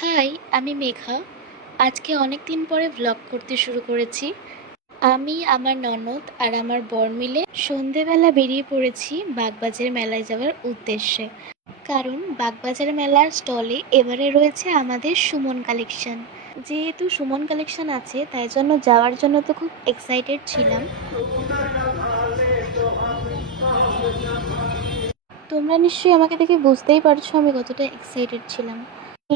High, আমি মেঘা। আজকে অনেক দিন পরে ভ্লগ করতে শুরু করেছি। আমি, আমার ননদ আর আমার বর মিলে সন্ধেবেলা বেরিয়ে পড়েছি বাগবাজার মেলায় যাওয়ার উদ্দেশ্যে। কারণ বাগবাজার মেলার স্টলে এবারে রয়েছে আমাদের সুমন কালেকশন। যেহেতু সুমন কালেকশন আছে তাই জন্য যাওয়ার জন্য তো খুব এক্সাইটেড ছিলাম। তোমরা নিশ্চয়ই আমাকে দেখে বুঝতেই পারছো আমি কতটা এক্সাইটেড ছিলাম।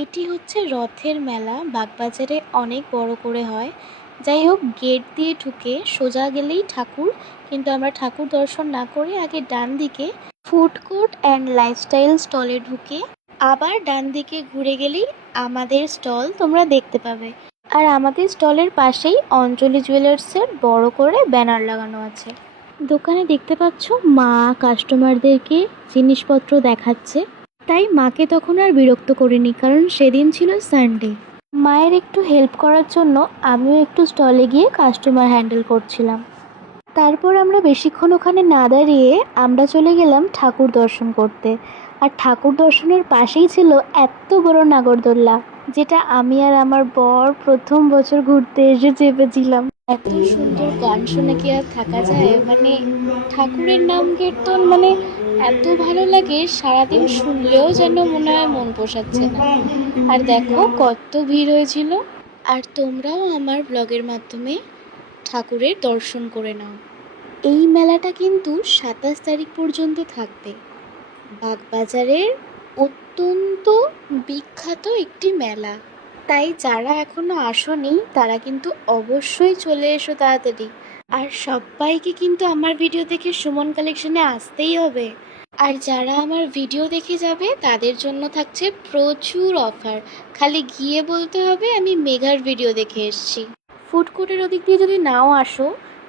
এটি হচ্ছে রথের মেলা, বাগবাজারে অনেক বড় করে হয়। যাই হোক, গেট দিয়ে ঢুকে সোজা গেলেই ঠাকুর, কিন্তু আমরা ঠাকুর দর্শন না করে আগে ডান দিকে ফুড কোর্ট অ্যান্ড লাইফস্টাইল স্টলে ঢুকে আবার ডান দিকে ঘুরে গেলেই আমাদের স্টল তোমরা দেখতে পাবে। আর আমাদের স্টলের পাশেই অঞ্জলি জুয়েলার্সের বড় করে ব্যানার লাগানো আছে। দোকানে দেখতে পাচ্ছ মা কাস্টমারদেরকে জিনিসপত্র দেখাচ্ছে। তাই মাকে তখন আর বিরক্ত করিনি, কারণ সেদিন ছিল সানডে। মায়ের একটু হেল্প করার জন্য আমিও একটু স্টলে গিয়ে কাস্টমার হ্যান্ডেল করছিলাম। তারপর আমরা বেশিক্ষণ ওখানে না দাঁড়িয়ে আমরা চলে গেলাম ঠাকুর দর্শন করতে। আর ঠাকুর দর্শনের পাশেই ছিল এত বড় নাগরদোল্লা, যেটা আমি আর আমার বর প্রথম বছর ঘুরতে এসে চেপেছিলাম। এত সুন্দর গান শুনে কি আর থাকা যায়? ঠাকুরের নাম কীর্তন এত ভালো লাগে, সারাদিন শুনলেও যেন মনে হয় মন পোষাচ্ছে না। আর দেখো কত ভিড় হয়েছিল। আর তোমরাও আমার ব্লগের মাধ্যমে ঠাকুরের দর্শন করে নাও। এই মেলাটা কিন্তু ২৭ তারিখ পর্যন্ত থাকবে। বাগবাজারের অত্যন্ত বিখ্যাত একটি মেলা। তাই যারা এখনো আসোনি তারা কিন্তু অবশ্যই চলে এসো তাড়াতাড়ি। আর সবাইকে কিন্তু আমার ভিডিও দেখে সুমন কালেকশনে আসতেই হবে। আর যারা আমার ভিডিও দেখে যাবে তাদের জন্য থাকছে প্রচুর অফার। খালি গিয়ে বলতে হবে আমি মেঘার ভিডিও দেখে এসেছি। ফুড কোর্টের ওদিক দিয়ে যদি নাও আসো,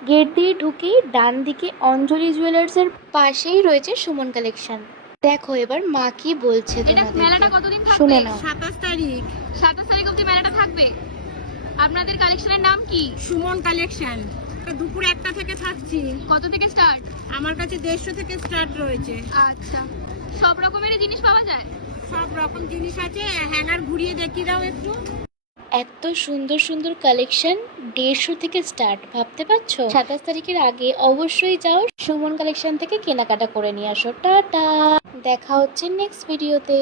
গেট দিয়ে ঢুকেই ডান দিকে অঞ্জলি জুয়েলার্সের পাশেই রয়েছে সুমন কালেকশন। দেখো এবার মা কি বলছে মেলাটা তোমাদেরকে, কতদিন থাকবে? শুনে নাও। ২৭ তারিখ। ২৭ তারিখ অবধি মেলাটা থাকবে। আপনাদের কালেকশনের নাম কি? সুমন কালেকশন। দুপুর ১টা থেকে থাকছি। কত থেকে স্টার্ট? আমার কাছে ১৫০ থেকে স্টার্ট রয়েছে। আচ্ছা, সব রকমেরই জিনিস পাওয়া যায়? সব রকম জিনিস আছে। হ্যাঙ্গার ঘুরিয়ে দেখিয়ে দাও একটু। এত সুন্দর সুন্দর কালেকশন ১৫০ থেকে স্টার্ট, ভাবতে পারছো? ২৭ তারিখের আগে অবশ্যই যাও, সুমন কালেকশন থেকে কেনাকাটা করে নিয়ে আসো। টাটা, দেখা হচ্ছে নেক্সট ভিডিওতে।